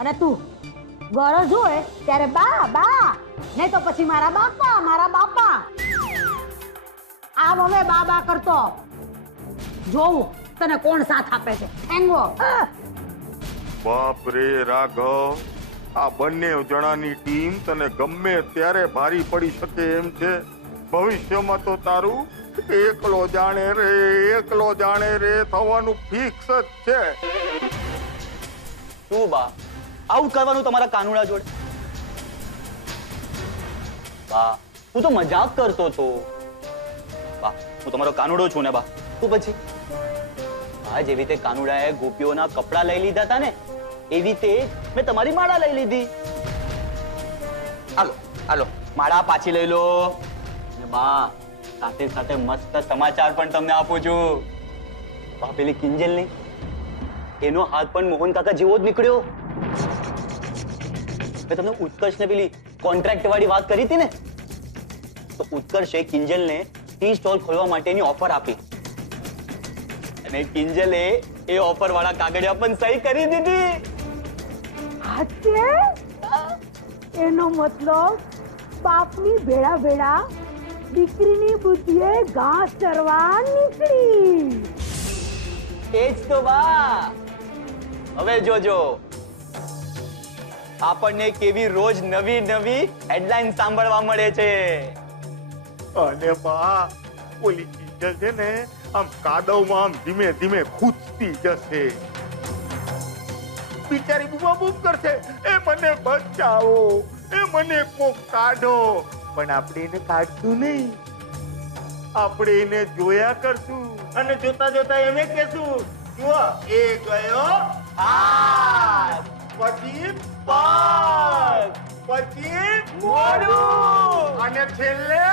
અને તું ગરજ હોય ત્યારે બા બા, નહીં તો પછી મારા બાપા. આમ હવે બા બા કરતો જોવું તને કોણ સાથ આપે છે. ઠેંગો. બાપ રે રાઘવ, આ બંને જણાની ટીમ તને ગમે ત્યારે ભારી પડી શકે એમ છે. ભવિષ્યમાં તો તારું એકલો જાણે રે થવાનું ફિક્સ જ છે. શું બા આવું કરવાનું તમારા કાનુડા જોડે? બા હું તો મજાક કરતો હતો. બા હું તમારો કાનુડો છું ને બા, તો પછી આ જેવી રીતે કાનુડાએ ગોપીઓના કપડા લઈ લીધા હતા ને, એવી રીતે મેં તમારી માળા લઈ લીધી. હાલો માળા પાછી લઈ લો. અને બા સાથે સાથે મસ્ત સમાચાર પણ તમને આપું છું. બા પેલી કિંજલ નહીં, એનો હાથ પણ મોહન કાકા જેવો જ નીકળ્યો. મેં તમને ઉત્કર્ષ ને પેલી કોન્ટ્રાક્ટ વાળી વાત કરી હતી ને, તો ઉત્કર્ષે કિંજલને ટી સ્ટોલ ખોલવા માટેની ઓફર આપી અને કિંજલે એ ઓફર વાળા કાગળિયા પણ સહી કરી દીધી. હાચે? એનો મતલબ બાપની ભેળા ભેળા દીકરીની બુદ્ધિએ ઘાસ ચરવા નીકળી. એ જ તો બા. હવે જોજો આપણને કેવી રોજ નવી નવી હેડલાઇન સાંભળવા મળે છે. અને બા ઓલી કિંજલ છે ને આમ કાદવમાં આમ ધીમે ધીમે ખૂંચતી જશે. બિચારી બૂમાબૂમ કરશે, એ મને બચાવો, એ મને કોક કાઢો. પણ આપણે એને કાઢશું નહીં, આપણે એને જોયા કરશું અને જોતા જોતા એમ કહેશું, જુઓ એ ગયો હાથ, પછી પગ, પછી મોઢું અને છેલ્લે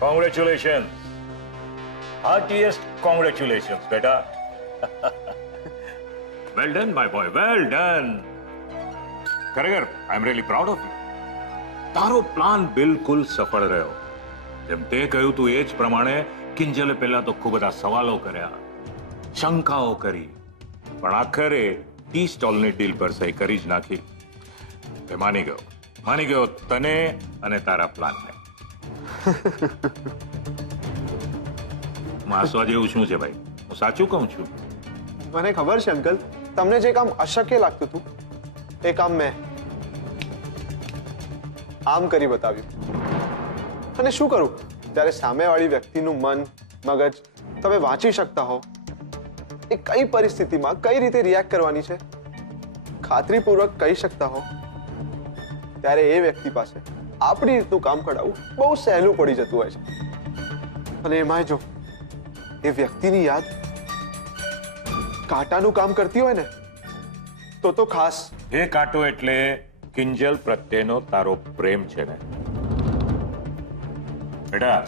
Congratulations. Heartiest congratulations, beta. Well done, my boy. Well done. ખરેખર I am really proud of you. તારો પ્લાન બિલકુલ સફળ રહ્યો. જેમ તે કહ્યું તું એ જ પ્રમાણે કિંજલે પહેલા તો ખૂબ બધા સવાલો કર્યા, શંકાઓ કરી, પણ આખરે ટી સ્ટોલની ડીલ પર સહી કરી જ નાખી. તે માની ગયો તને અને તારા પ્લાનને. માસવા જેવું શું છે ભાઈ? હું સાચું કહું છું. મને ખબર છે અંકલ, તમને જે કામ અશક્ય લાગતું હતું એ કામ મેં આમ કરી બતાવ્યું. અને શું કરું, ત્યારે સામેવાળી વ્યક્તિનું મન મગજ તમે વાંચી શકતા હો, એ કઈ પરિસ્થિતિમાં કઈ રીતે રિએક્ટ કરવાની છે ખાતરીપૂર્વક કહી શકતા હો, ત્યારે એ વ્યક્તિ પાસે આપણી રીતનું કામ કરાવવું બહુ સહેલું પડી જતું હોય છે. અને એમાં જો એ વ્યક્તિની યાદ કાંટાનું કામ કરતી હોય ને, તો ખાસ. એ કાંટો એટલે કિંજલ પ્રત્યેનો તારો પ્રેમ છે ને બેટા.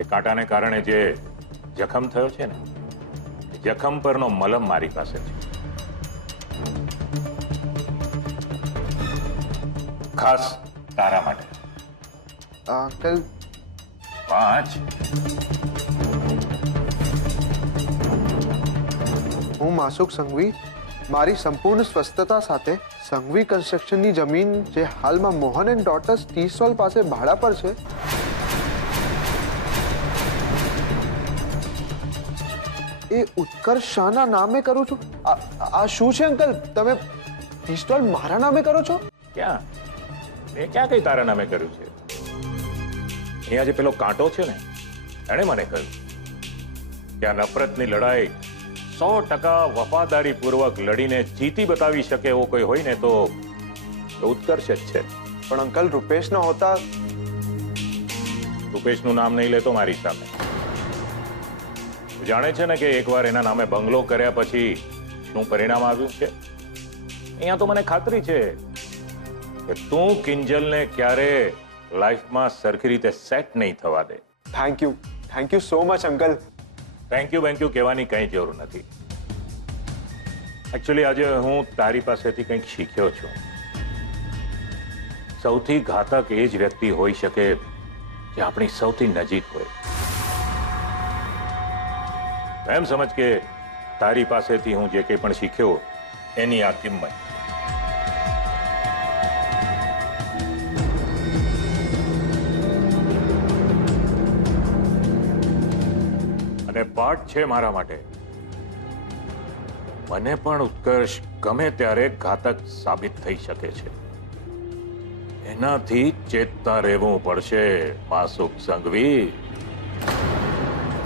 એ કાંટાને કારણે જે જખમ થયો છે ને, જખમ પરનો મલમ મારી પાસે છે, ખાસ તારા માટે. અંકલ 5 હું માસુક સંઘવી મારી સંપૂર્ણ સ્વસ્થતા સાથે સંઘવી કન્સ્ટ્રક્શનની જમીન જે હાલમાં Mohan and daughter's tea stall પાસે ભાડા પર છે, એ ઉત્કર્ષ શાહના નામે કરું છું. આ શું છે અંકલ, તમે ટી સ્ટોલ મારા નામે કરો છો? ક્યાં મેં ક્યાં કઈ તારા નામે કર્યું છે? અહીંયા જે પેલો કાંટો છે ને, એણે મને કહ્યું કે આ નફરતની લડાઈ 100% વફાદારી પૂર્વક લડીને જીતી બતાવી શકે એવો કોઈ હોય ને તો ઉત્કર્ષ જ છે. પણ અંકલ રૂપેશ ન હોતા. રૂપેશનું નામ નહીં લેતો મારી સામે. જાણે છે ને કે એકવાર એના નામે બંગલો કર્યા પછી શું પરિણામ આવ્યું છે? અહીંયા તો મને ખાતરી છે કે તું કિંજલને ક્યારે લાઈફમાં સરખી રીતે સેટ નહીં થવા દે. Thank you so much uncle. Thank you કહેવાની કઈ જરૂર નથી. એકચ્યુઅલી આજે હું તારી પાસેથી કંઈક શીખ્યો છું. સૌથી ઘાતક એ જ વ્યક્તિ હોઈ શકે જે આપણી સૌથી નજીક હોય. એમ સમજ કે તારી પાસેથી હું જે કંઈ પણ શીખ્યો એની આ કિંમત. અને પાઠ છે મારા માટે. મને પણ ઉત્કર્ષ ગમે ત્યારે ઘાતક સાબિત થઈ શકે છે. એનાથી ચેતતા રહેવું પડશે માસુક સંઘવી.